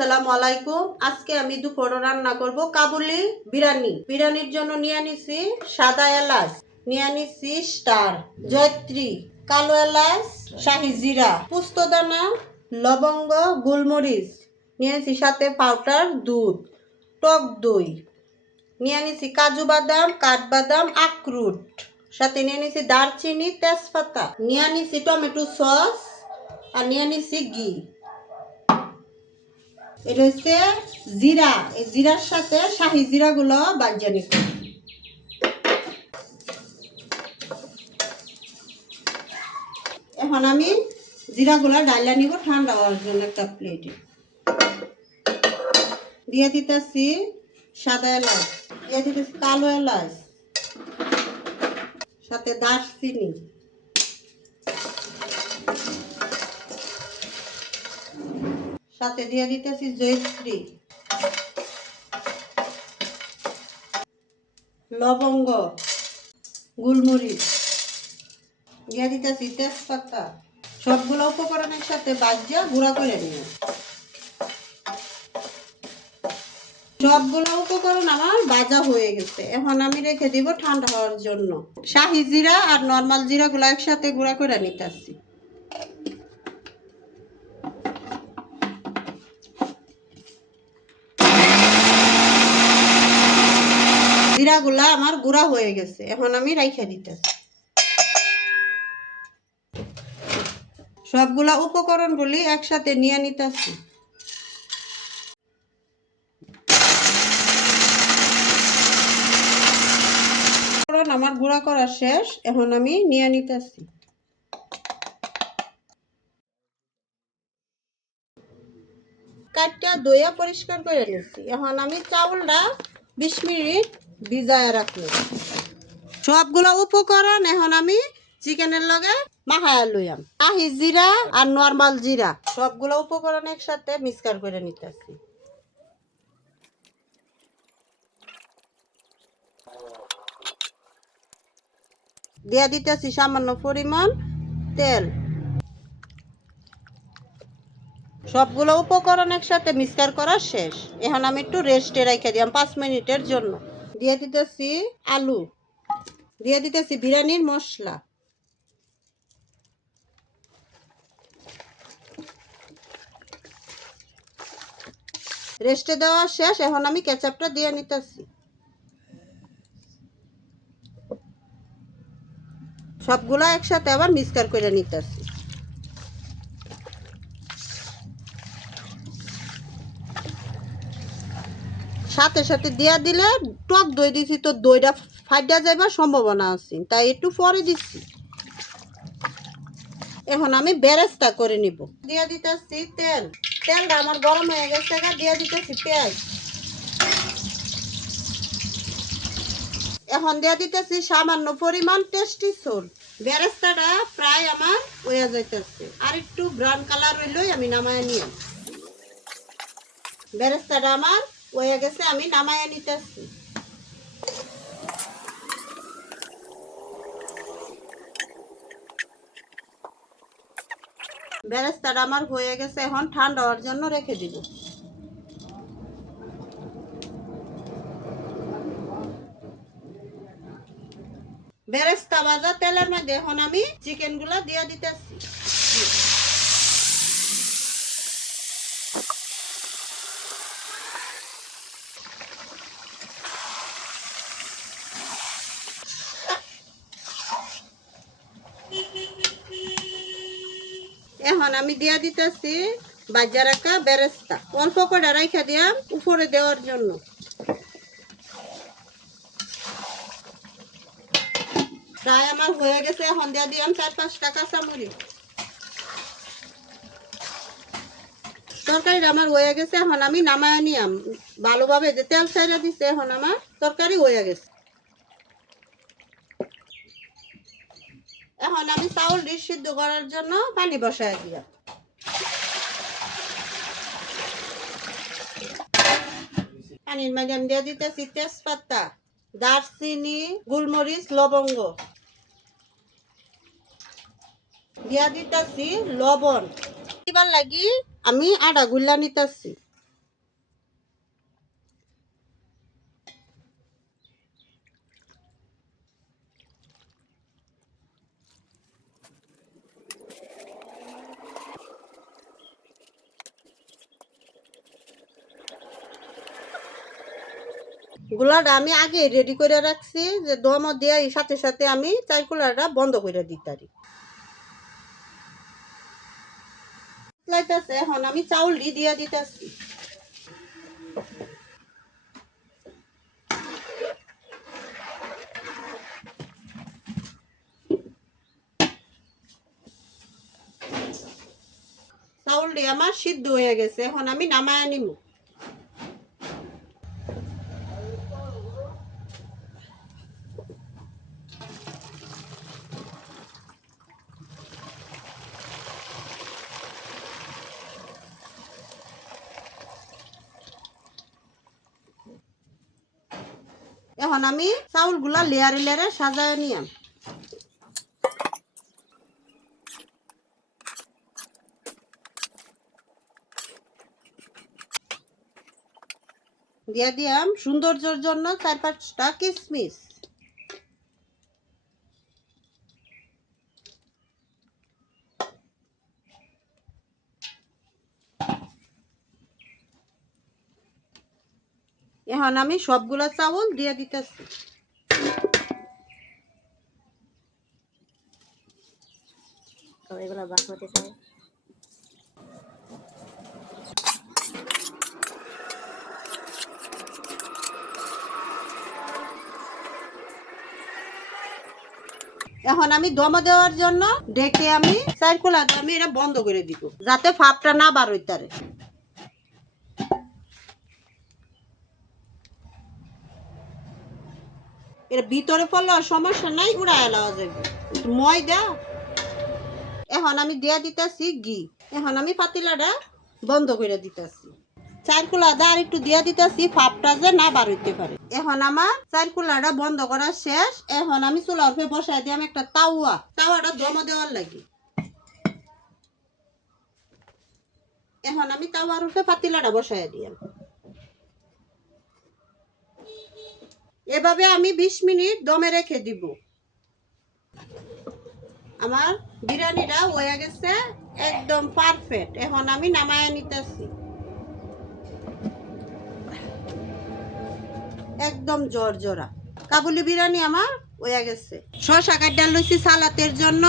আসসালামু আলাইকুম। আজকে আমি দুপুরে রান্না করব কাবুলি বিরিয়ানি। বিরিয়ানির জন্য নিয়ে নিছি সাদা এলাচ, নিয়ে নিছি স্টার, জয়ত্রী, কালো এলাচ, শাহি জিরা, পোস্তদানা, লবঙ্গ, গোলমরিচ, নিয়ে নিছি সাথে পাউডার দুধ, টক দই, নিয়ে নিছি কাজু বাদাম, কাঠবাদাম, আখরোট, সাথে নিয়ে নিছি দারচিনি, তেজপাতা, নিয়ে নিছি টমেটো সস আর নিয়ে নিছি ঘি। এটা হচ্ছে জিরা, এই জিরার সাথে শাহি জিরা গুলো বাজিয়ে নিতে। এখন আমি জিরা গুলা ডাইলা নিব ঠান্ডা হওয়ার জন্য একটা প্লেটে। দিয়ে দিতেছি সাদা এলাচ, দিয়ে দিতেছি কালো এলাচ, সাথে দারচিনি, সাথে দিয়ে দিতেছি জয়ত্রী, লবঙ্গ, গোলমরিচ, দিয়ে দিতেছি তেজপাতা। সবগুলো উপকরণের সাথে বাজিয়া গুঁড়া করে নিয়ে সবগুলো উপকরণ আমার ভাজা হয়ে গেছে। এখন আমি রেখে দিব ঠান্ডা হওয়ার জন্য। শাহি জিরা আর নরমাল জিরা গুলো একসাথে গুঁড়া করে নিতেছি। জিরা গুলা আমার গুঁড়া হয়ে গেছে, এখন আমি রাইখা দিতেছি। সবগুলা উপকরণ গুলি একসাথে নিয়ে নিতেছি। আমার গুঁড়া করা শেষ, এখন আমি নিয়ে নিতেছি। কাটটা ধুয়ে পরিষ্কার করে নিচ্ছি। এখন আমি চাউলটা 20 মিনিট ভিজায় রাখলাম। সবগুলো উপকরণ এখন আমি চিকেনের লগে মাখায়া লইয়াম। শাহি জিরা আর নরমাল জিরা সবগুলো উপকরণ একসাথে মিক্সচার করে নিতেছি। দিয়া দিতেছি সামান্য পরিমাণ তেল। সবগুলো উপকরণ একসাথে মিক্সচার করা শেষ, এখন আমি একটু রেস্টে রেখে দিলাম 5 মিনিটের জন্য। দিয়ে দিতেছি আলু, দিয়ে দিতেছি বিরিয়ানির মশলা, রেস্টে দেওয়া শেষ, এখন আমি কেচাপটা দিয়ে নিতেছি। সবগুলা একসাথে আবার মিক্সচার করে নিতেছি। সাথে সাথে দিয়া দিলে টক দই দিছি তো দইটা ফাইটা যাইবার সম্ভাবনা আছে, তাই একটু পরে দিচ্ছি। এখন আমি বেরেস্তা করে নিব। দিয়ে দিতেছি তেল, তেলটা আমার গরম হয়ে গেছে, দিয়ে দিতেছি পেঁয়াজ। এখন দিয়ে দিতেছি সামান্য পরিমাণ টেস্টি সল্ট। বেরেস্তাটা প্রায় আমার হয়ে যাইতেছে, আর একটু ব্রাউন কালার হইলেই আমি নামায় নিয়ে। বেরেস্তাটা আমার হয়ে গেছে, আমি নামায় নিতেছি। বেরেস্তাটা আমার হয়ে গেছে, এখন ঠান্ডা হওয়ার জন্য রেখে দিব। বেরেস্তা ভাজা তেলের মধ্যে এখন আমি চিকেন গুলা দিয়ে দিতেছি। এখন আমি দিয়ে দিতেছি ভাজা রাখা বেরেস্তা, অল্প করে রাখা দিয়াম উপরে দেওয়ার জন্য। প্রায় আমার হয়ে গেছে, এখন দিয়ে দিলাম 4-5টা কাঁচামরিচ। তরকারিটা আমার হয়ে গেছে, এখন আমি নামায় নিয়াম ভালোভাবে, যে তেল ছাইড়া দিছে, এখন আমার তরকারি হয়ে গেছে। এখন আমি চাউল ডিশ সিদ্ধ করার জন্য পানি বসায় দিলাম। পানির মাঝে আমি দিয়ে দিতেছি তেজপাতা, দারচিনি, গোলমরিচ, লবঙ্গ, দিয়া দিতেছি লবণ। এবার লাগি আমি আটা গুলা নিতেছি। গুলাটা আমি আগে রেডি করে রাখছি, যে দম দিয়ে সাথে সাথে আমি চার কুলাটা বন্ধ করে দিতারি। এখন আমি চাউল দিয়ে দিতেছি। চাউলটি আমার সিদ্ধ হয়ে গেছে, এখন আমি নামায় নিব। এখন আমি চাউলগুলা লেয়ারে লেয়ারে সাজায় নিয়াম। দিয়ে দিয়াম সৌন্দর্যের জন্য 4-5টা কিশমিশ। এখন আমি সবগুলা চাউল দিয়ে দিতেছি। এগুলো বাসমতি চাউল। এখন আমি দম দেওয়ার জন্য ডেকে আমি সাইরকুলাতে আমি এটা বন্ধ করে দিব, যাতে ফাপটা না বার হইতারে। এর ভিতরে পড়লে সমস্যা নাই, উড়ায় লওয়া যাবে। একটু ময়দা। এখন আমি দিয়ে দিতেছি ঘি। এখন আমি পাতিলাটা বন্ধ করে দিতেছি। চারকুলাটা আর একটু দিয়ে দিতেছি, ফাপটা যে না বার হইতে পারে। এখন আমার চারকুলাটা বন্ধ করা শেষ। এখন আমি চুলার উপরে বসাই দিলাম একটা তাওয়াটা দম দেওয়ার লাগে। এখন আমি তাওয়ার উপরে পাতিলাটা বসাই দিলাম। এভাবে আমি 20 মিনিট দমে রেখে দিব। আমার বিরিয়ানিটা হয়ে গেছে একদম পারফেক্ট। এখন আমি নামায় নিতেছি। একদম জর্জরা কাবুলি বিরিয়ানি আমার হয়ে গেছে। শসা কাটা লইছি সালাতের জন্য,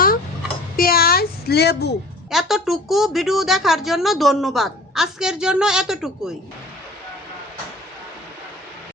পেঁয়াজ, লেবু। এতটুকু ভিডিও দেখার জন্য ধন্যবাদ। আজকের জন্য এতটুকুই।